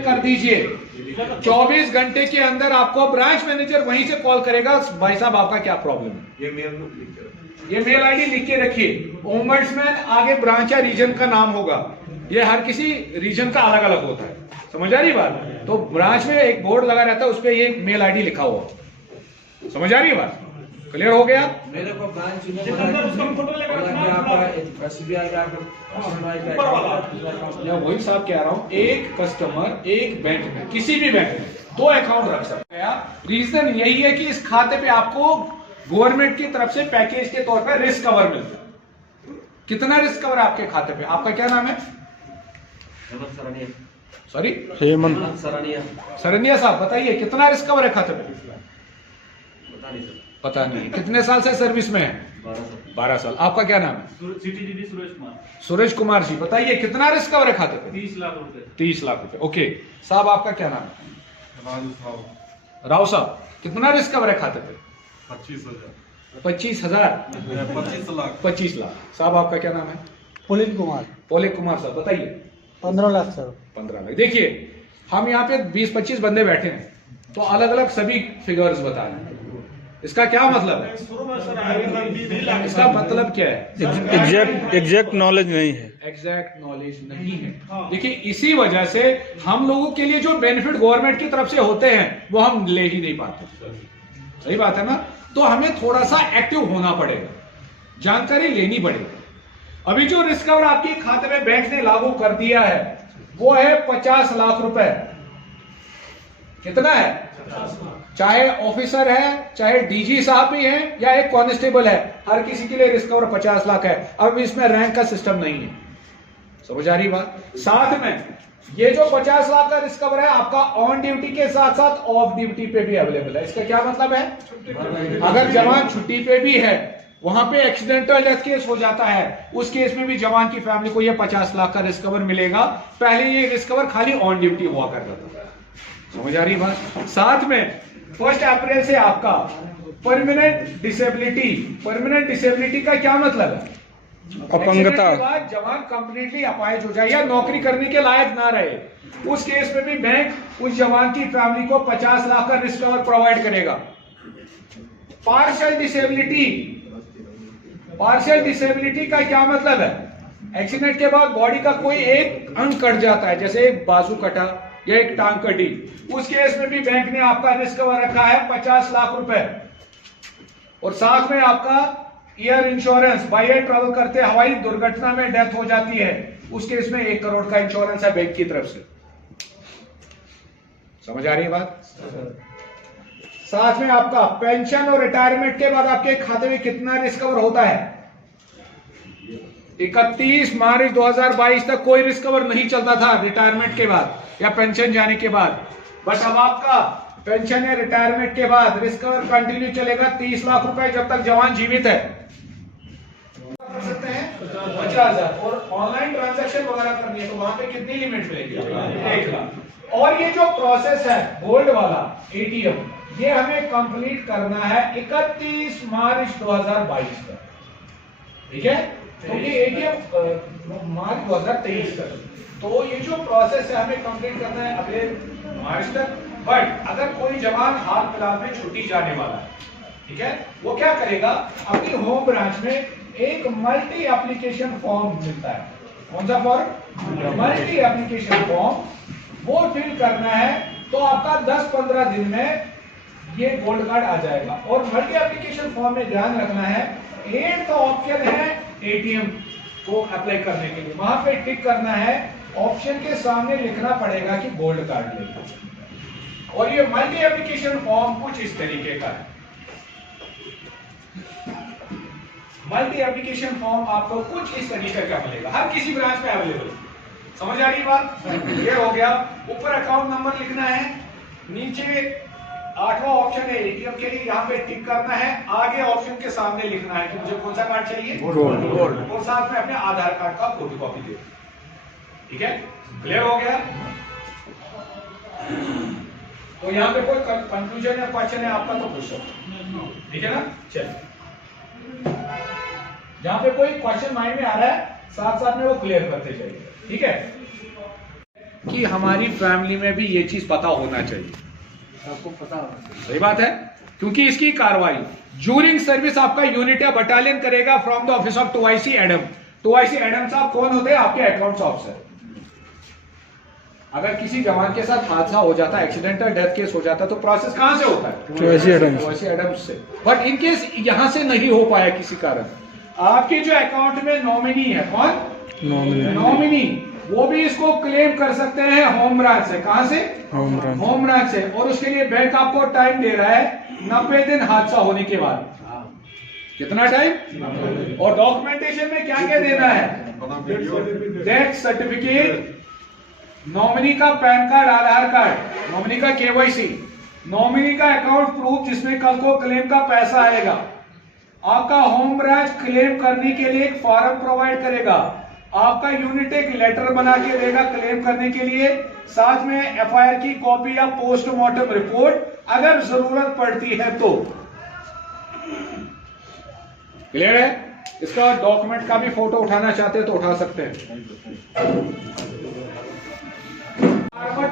Mail कर दीजिए। 24 घंटे के अंदर आपको ब्रांच मैनेजर वहीं से कॉल करेगा, भाई साहब आपका क्या प्रॉब्लम है। ये मेल आईडी लिख के रखिए। ओम्बड्समैन आगे ब्रांच या रीजन का नाम होगा, ये हर किसी रीजन का अलग अलग होता है, समझ आ रही बात। तो ब्रांच में एक बोर्ड लगा रहता है, उस पर ये मेल आईडी लिखा हुआ, समझ आ रही है बात, क्लियर हो गया। मेरे को ब्रांच मैं वही साहब कह रहा हूं, एक कस्टमर एक बैंक में, किसी भी बैंक में 2 अकाउंट रख सकता है। रीजन यही है कि इस खाते पे आपको गवर्नमेंट की तरफ से पैकेज के तौर पर रिस्क कवर मिलता है। कितना रिस्क कवर है आपके खाते पे? आपका क्या नाम है? सॉरी, हेमंत सरनिया साहब, बताइए कितना रिस्क कवर है खाते पे? पता नहीं। कितने साल से सर्विस में है? 12 साल। आपका क्या नाम है? सुरेश कुमार जी, बताइए कितना रिस्क कवर है खाते पे? 30 लाख रुपए। 30 लाख रुपए। ओके साहब, आपका क्या नाम है? राव साहब, कितना रिस्क कवर है खाते पे? 25,000। 25,000? 25 लाख। साहब आपका क्या नाम है? पुलिन कुमार। पोलिक कुमार साहब, बताइए। 15 लाख सर। 15 लाख। देखिए, हम यहाँ पे 20-25 बंदे बैठे हैं, तो अलग अलग सभी फिगर्स बता रहे हैं। इसका क्या मतलब है? इसका मतलब क्या है? एग्जैक्ट नॉलेज नहीं है। एग्जैक्ट नॉलेज नहीं है। देखिए, इसी वजह से हम लोगों के लिए जो बेनिफिट गवर्नमेंट की तरफ से होते हैं वो हम ले ही नहीं पाते। सही बात है ना? तो हमें थोड़ा सा एक्टिव होना पड़ेगा, जानकारी लेनी पड़ेगी। अभी जो रिस्क कवर आपके खाते में बैंक ने लागू कर दिया है वो है 50 लाख रुपए। कितना है? चाहे ऑफिसर है, चाहे डीजी साहब भी हैं, या एक कांस्टेबल है, हर किसी के लिए रिस्क कवर 50 लाख है। अब इसमें रैंक का सिस्टम नहीं है, समझ आ रही बात। साथ में ये जो 50 लाख का रिस्क कवर है आपका ऑन ड्यूटी के साथ साथ ऑफ ड्यूटी पे भी अवेलेबल है। इसका क्या मतलब है? अगर जवान छुट्टी पे भी है, वहां पे एक्सीडेंटल डेथ केस हो जाता है, उस केस में भी जवान की फैमिली को ये 50 लाख का रिस्क कवर मिलेगा। पहले ये रिस्क कवर खाली ऑन ड्यूटी हुआ करता था, समझ आ रही बात। साथ में 1 अप्रैल से आपका परमानेंट डिसेबिलिटी। परमानेंट डिसेबिलिटी का क्या मतलब है? अपंगता। के बाद जवान कंप्लीटली अपाहिज हो जाए या नौकरी करने के लायक ना रहे, उस केस में भी बैंक उस जवान की फैमिली को 50 लाख का रिस्क कवर प्रोवाइड करेगा। Partial disability. पार्शियल डिसेबिलिटी का क्या मतलब है? एक्सीडेंट के बाद बॉडी का कोई एक अंग कट जाता है, जैसे एक बाजू कटा या एक टांग कटी, उस केस में भी बैंक ने आपका रिस्क कवर रखा है 50 लाख रुपए। और साथ में आपका air insurance, by air travel करते हवाई दुर्घटना में डेथ हो जाती है, उस केस में 1 करोड़ का इंश्योरेंस है बैंक की तरफ से। समझ आ रही है बात? साथ में आपका पेंशन और रिटायरमेंट के बाद आपके खाते में कितना रिस्क कवर होता है? 31 मार्च 2022 तक कोई रिस्क कवर नहीं चलता था रिटायरमेंट के बाद या पेंशन जाने के बाद। बट अब आपका पेंशन या रिटायरमेंट के बाद रिस्क कवर कंटिन्यू चलेगा 30 लाख रुपए जब तक जवान जीवित है। कर सकते हैं 50,000। और ऑनलाइन ट्रांजैक्शन वगैरह करनी है तो वहां पे कितनी लिमिट मिलेगी? 1 लाख। और ये जो प्रोसेस है गोल्ड वाला एटीएम, ये हमें कंप्लीट करना है 31 मार्च 2022 तक, ठीक है? तो ये एटीएम मार्च 2023 तक, तो ये जो प्रोसेस है हमें कंप्लीट करना है अगले मार्च तक। बट अगर कोई जवान हाल फिलहाल में छुट्टी जाने वाला है, ठीक है, वो क्या करेगा? अपनी होम ब्रांच में एक मल्टी एप्लीकेशन फॉर्म मिलता है। कौन सा फॉर्म? Multi application form. वो फिल करना है तो आपका 10-15 दिन में ये गोल्ड कार्ड आ जाएगा। और मल्टी एप्लीकेशन फॉर्म में ध्यान रखना है, 8th ऑप्शन है एटीएम को अप्लाई करने के लिए, वहां पे टिक करना है। ऑप्शन के सामने लिखना पड़ेगा कि गोल्ड कार्ड लेगा। और ये मल्टी एप्लीकेशन फॉर्म कुछ इस तरीके का है। मल्टी एप्लीकेशन फॉर्म आपको कुछ इस तरीके का मिलेगा, हर किसी ब्रांच में अवेलेबल। समझ आ रही बात? ये हो गया। ऊपर अकाउंट नंबर लिखना है, नीचे 8वां ऑप्शन है एटीएम के लिए, यहाँ पे टिक करना है। आगे ऑप्शन के सामने लिखना है कि मुझे कौन सा कार्ड चाहिए? गोल्ड। और साथ में अपने आधार कार्ड का फोटोकॉपी दे। ठीक है, क्लियर हो गया? तो यहाँ पे कोई कंफ्यूजन या क्वेश्चन है आपका तो पूछ सकते, ठीक है ना? चलिए, जहां पे कोई क्वेश्चन माइंड में आ रहा है साथ साथ में वो क्लियर करते जाइए, ठीक है? कि हमारी फैमिली में भी ये चीज पता होना चाहिए। आपको पता होगा। सही बात है, क्योंकि इसकी कार्रवाई ड्यूरिंग सर्विस आपका यूनिट या बटालियन करेगा from the office of 2IC Adam. 2IC Adam साहब कौन होते हैं? आपके अकाउंट्स ऑफिसर। अगर किसी जवान के साथ हादसा हो जाता है, एक्सीडेंटल डेथ केस हो जाता है, तो प्रोसेस कहां से होता है? 2IC एडम से। बट इन केस यहां से नहीं हो पाया किसी कारण, आपके जो अकाउंट में नॉमिनी है, कौन? नॉमिनी, वो भी इसको क्लेम कर सकते हैं होम ब्रांच से। कहां से? होम ब्रांच से। और उसके लिए बैंक आपको टाइम दे रहा है 90 दिन हादसा होने के बाद। कितना टाइम? और डॉक्यूमेंटेशन में क्या क्या देना है? डेथ सर्टिफिकेट, नॉमिनी का पैन कार्ड, आधार कार्ड, नॉमिनी का KYC, नॉमिनी का अकाउंट प्रूफ जिसमें कल को क्लेम का पैसा आएगा। आपका होम ब्रांच क्लेम करने के लिए एक फॉर्म प्रोवाइड करेगा, आपका यूनिट एक लेटर बना के देगा क्लेम करने के लिए, साथ में FIR की कॉपी या पोस्टमार्टम रिपोर्ट अगर जरूरत पड़ती है तो। क्लियर है? इसका डॉक्यूमेंट का भी फोटो उठाना चाहते हैं तो उठा सकते हैं।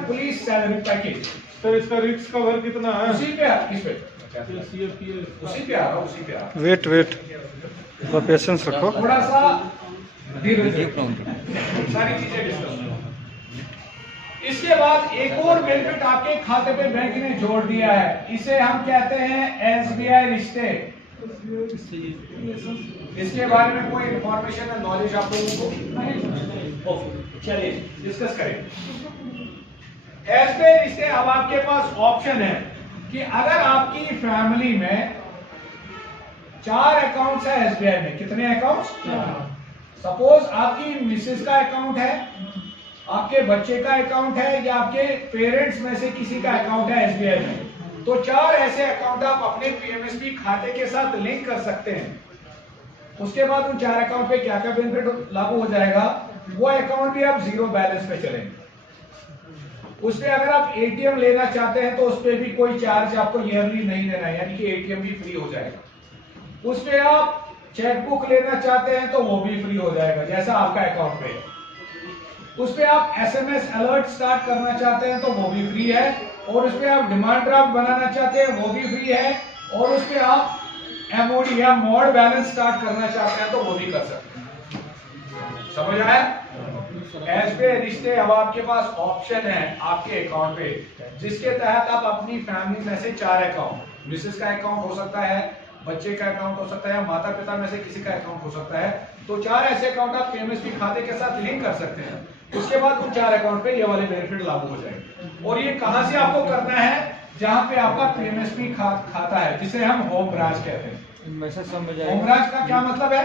पुलिस सैलरी पैकेज, सर इसका रिस्क कवर कितना है? उसी पे किस पे? उसी पे आ रहा, उसी पे आ रहा। वेट थोड़ा पेशेंस रखो। थोड़ा सा धीरे सारी चीजें डिस्कस। इसके बाद एक और बेनिफिट आपके खाते पे बैंक ने जोड़ दिया है, इसे हम कहते हैं SBI रिश्ते। इसके बारे में कोई इंफॉर्मेशन या नॉलेज आप लोगों को? चलिए डिस्कस करें। SBI रिश्ते, अब आपके पास ऑप्शन है कि अगर आपकी फैमिली में 4 अकाउंट्स है SBI में। कितने अकाउंट्स? सपोज आपकी मिसेस का अकाउंट है, आपके बच्चे का अकाउंट है, या आपके पेरेंट्स में से किसी का अकाउंट है SBI में, तो 4 ऐसे अकाउंट आप अपने PMSB खाते के साथ लिंक कर सकते हैं। उसके बाद उन 4 अकाउंट पे क्या क्या बेनिफिट लागू हो जाएगा? वो अकाउंट भी आप 0 बैलेंस पे चलेंगे। उसपे अगर आप ATM लेना चाहते हैं तो उस पर भी कोई चार्ज आपको ईयरली नहीं देना है, यानी कि ATM भी फ्री हो जाएगा। उस पे आप चेकबुक लेना चाहते हैं तो वो भी फ्री हो जाएगा, जैसा आपका अकाउंट पे। उस पे आप SMS अलर्ट स्टार्ट करना चाहते हैं तो वो भी फ्री है, और उस पे आप डिमांड ड्राफ्ट बनाना चाहते हैं वो भी फ्री है, और उस पे आप MOD या मोड बैलेंस स्टार्ट करना चाहते हैं तो वो भी कर सकते हैं। समझ आया? SBI रिश्ते, अब आपके पास ऑप्शन है आपके अकाउंट पे, जिसके तहत आप अपनी फैमिली में से 4 अकाउंट, मिसेस का अकाउंट हो सकता है, बच्चे का अकाउंट हो सकता है, माता पिता में से किसी का अकाउंट हो सकता है, तो 4 ऐसे अकाउंट आप PMSB खाते के साथ लिंक कर सकते हैं। उसके बाद उन 4 अकाउंट पे ये वाले बेनिफिट लागू हो जाएंगे। और ये कहां से आपको करना है? जहां पे आपका PMSB खाता है, जिसे हम होम ब्रांच कहते हैं। होम ब्रांच का क्या मतलब है?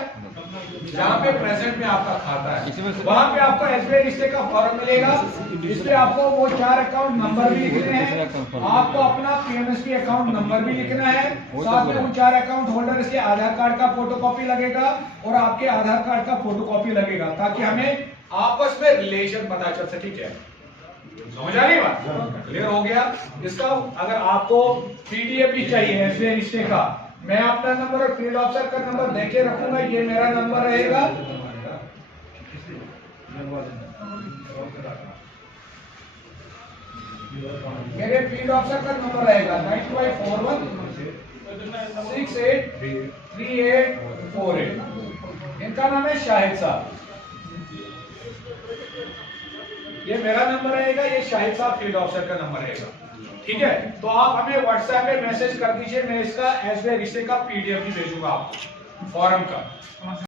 जहां पे प्रेजेंट में आपका खाता है, वहां पे आपको SBI रिश्ते का फॉर्म मिलेगा, जिसपे आपको वो 4 अकाउंट नंबर भी लिखने हैं, आपको अपना PMSB अकाउंट नंबर भी लिखना है, साथ में उन 4 अकाउंट होल्डर्स के आधार कार्ड का फोटोकॉपी लगेगा और आपके आधार कार्ड का फोटोकॉपी लगेगा, ताकि हमें आपस में रिलेशन पता चल सके। क्या समझ आ रही बात? क्लियर हो गया? इसका अगर आपको PDF भी चाहिए SBI रिश्ते का, मैं अपना नंबर और फील्ड ऑफिसर का नंबर देके रखूंगा, ये मेरा नंबर रहेगा। मेरे फील्ड ऑफिसर का नंबर रहेगा 9241 683848। इनका नाम है शाहिद साहब। ये मेरा नंबर रहेगा, ये शाहिद साहब फील्ड ऑफिसर का नंबर रहेगा। ठीक है, तो आप हमें WhatsApp पे मैसेज कर दीजिए, मैं इसका SBI रिश्ते का PDF भी भेजूंगा आपको, फॉर्म का।